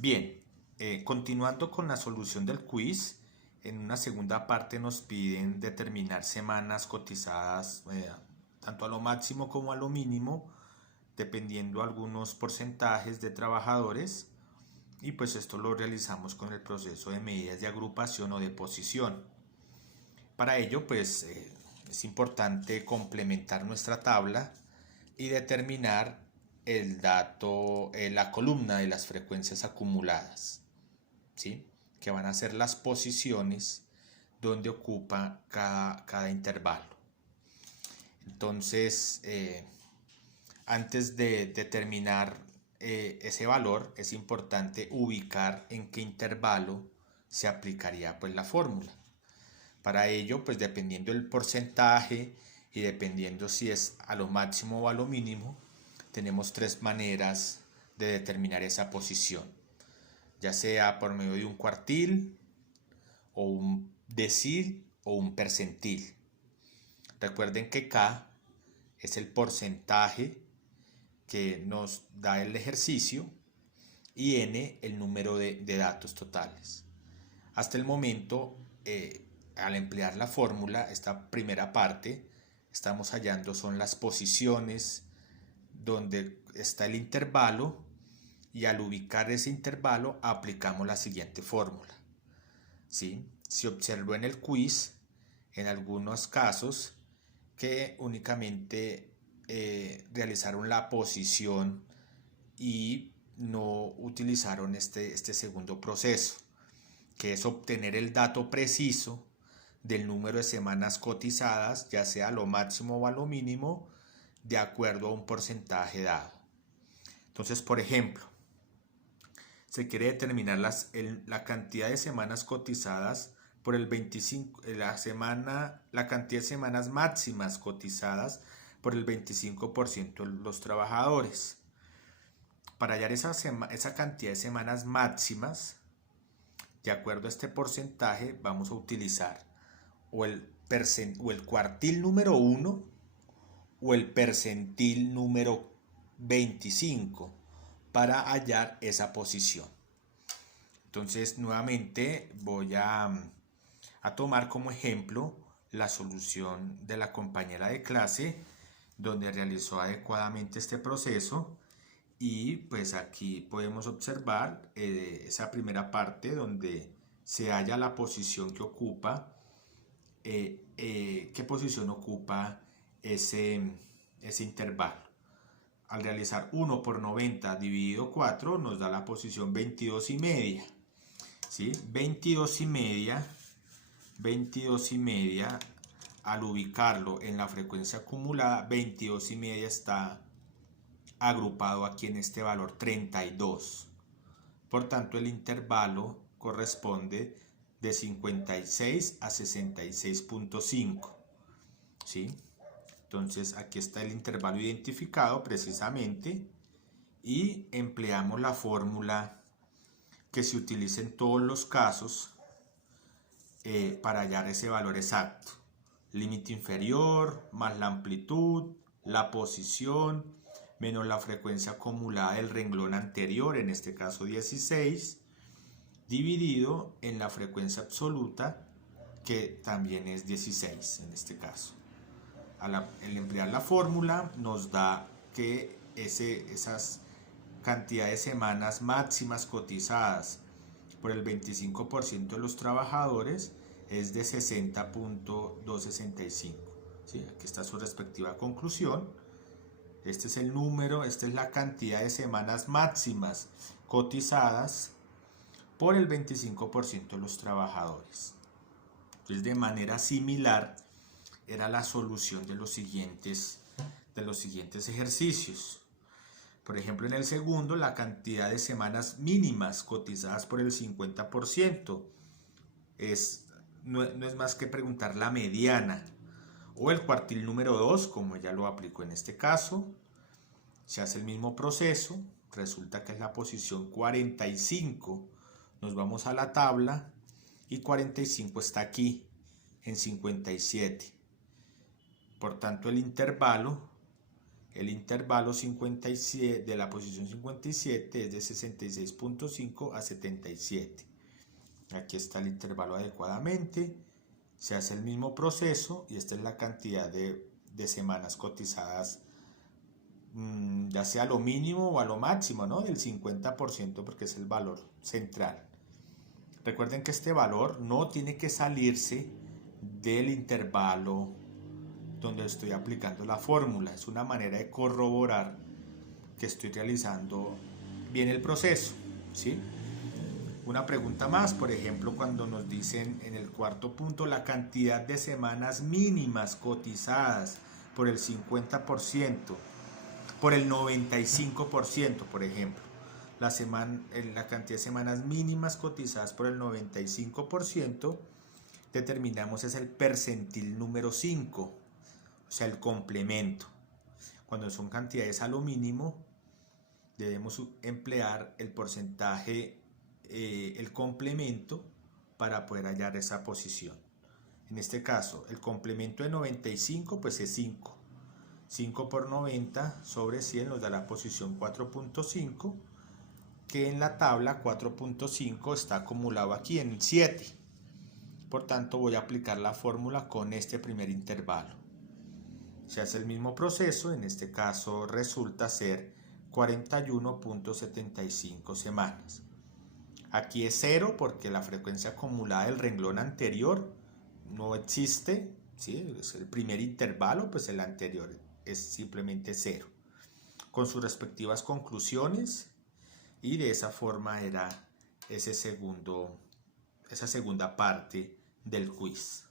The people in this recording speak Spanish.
Bien, continuando con la solución del quiz, en una segunda parte nos piden determinar semanas cotizadas tanto a lo máximo como a lo mínimo, dependiendo algunos porcentajes de trabajadores, y pues esto lo realizamos con el proceso de medidas de agrupación o de posición. Para ello, pues es importante complementar nuestra tabla y determinar el dato, la columna de las frecuencias acumuladas, ¿sí? Que van a ser las posiciones donde ocupa cada intervalo. Entonces, antes de determinar ese valor, es importante ubicar en qué intervalo se aplicaría pues la fórmula. Para ello, pues dependiendo del porcentaje y dependiendo si es a lo máximo o a lo mínimo, tenemos tres maneras de determinar esa posición, ya sea por medio de un cuartil, o un decil o un percentil. Recuerden que K es el porcentaje que nos da el ejercicio y N el número de datos totales. Hasta el momento, al emplear la fórmula, esta primera parte, estamos hallando son las posiciones donde está el intervalo, y al ubicar ese intervalo aplicamos la siguiente fórmula. ¿Sí? Se observó en el quiz, en algunos casos, que únicamente realizaron la posición y no utilizaron este segundo proceso, que es obtener el dato preciso del número de semanas cotizadas, ya sea a lo máximo o a lo mínimo, de acuerdo a un porcentaje dado. Entonces, por ejemplo, se quiere determinar la cantidad de semanas cotizadas por el 25, la cantidad de semanas máximas cotizadas por el 25% de los trabajadores. Para hallar esa cantidad de semanas máximas, de acuerdo a este porcentaje, vamos a utilizar o el cuartil número 1 o el percentil número 25 para hallar esa posición. Entonces, nuevamente voy a tomar como ejemplo la solución de la compañera de clase, donde realizó adecuadamente este proceso. Y pues aquí podemos observar esa primera parte donde se halla la posición que ocupa, qué posición ocupa ese intervalo. Al realizar 1 por 90 dividido 4 nos da la posición 22 y media. ¿Sí? 22 y media, al ubicarlo en la frecuencia acumulada, 22 y media está agrupado aquí en este valor 32. Por tanto, el intervalo corresponde de 56 a 66.5. ¿Sí? Entonces, aquí está el intervalo identificado precisamente y empleamos la fórmula que se utiliza en todos los casos para hallar ese valor exacto. Límite inferior más la amplitud, la posición, menos la frecuencia acumulada del renglón anterior, en este caso 16, dividido en la frecuencia absoluta, que también es 16 en este caso. Al emplear la fórmula nos da que esas cantidades de semanas máximas cotizadas por el 25% de los trabajadores es de 60.265. ¿Sí? Aquí está su respectiva conclusión. Este es el número, esta es la cantidad de semanas máximas cotizadas por el 25% de los trabajadores. Entonces, de manera similar, era la solución de los siguientes ejercicios. Por ejemplo, en el segundo, la cantidad de semanas mínimas cotizadas por el 50% no es más que preguntar la mediana. O el cuartil número 2, como ya lo aplicó en este caso, se hace el mismo proceso, resulta que es la posición 45, nos vamos a la tabla y 45 está aquí en 57. Por tanto, el intervalo El intervalo 57 de la posición 57 es de 66.5 a 77. Aquí está el intervalo adecuadamente. Se hace el mismo proceso y esta es la cantidad de semanas cotizadas, ya sea a lo mínimo o a lo máximo, ¿no? Del 50%, porque es el valor central. Recuerden que este valor no tiene que salirse del intervalo donde estoy aplicando la fórmula. Es una manera de corroborar que estoy realizando bien el proceso, ¿sí? Una pregunta más, por ejemplo, cuando nos dicen en el cuarto punto la cantidad de semanas mínimas cotizadas por el 50%, por el 95%, por ejemplo. La cantidad de semanas mínimas cotizadas por el 95%, determinamos es el percentil número 5, o sea, el complemento. Cuando son cantidades a lo mínimo, debemos emplear el porcentaje, el complemento, para poder hallar esa posición. En este caso, el complemento de 95 pues es 5. 5 por 90 sobre 100 nos da la posición 4.5, que en la tabla 4.5 está acumulado aquí en 7. Por tanto, voy a aplicar la fórmula con este primer intervalo. Se hace el mismo proceso, en este caso resulta ser 41.75 semanas. Aquí es 0 porque la frecuencia acumulada del renglón anterior no existe, ¿sí? Es el primer intervalo, pues el anterior es simplemente 0. Con sus respectivas conclusiones, y de esa forma era esa segunda parte del quiz.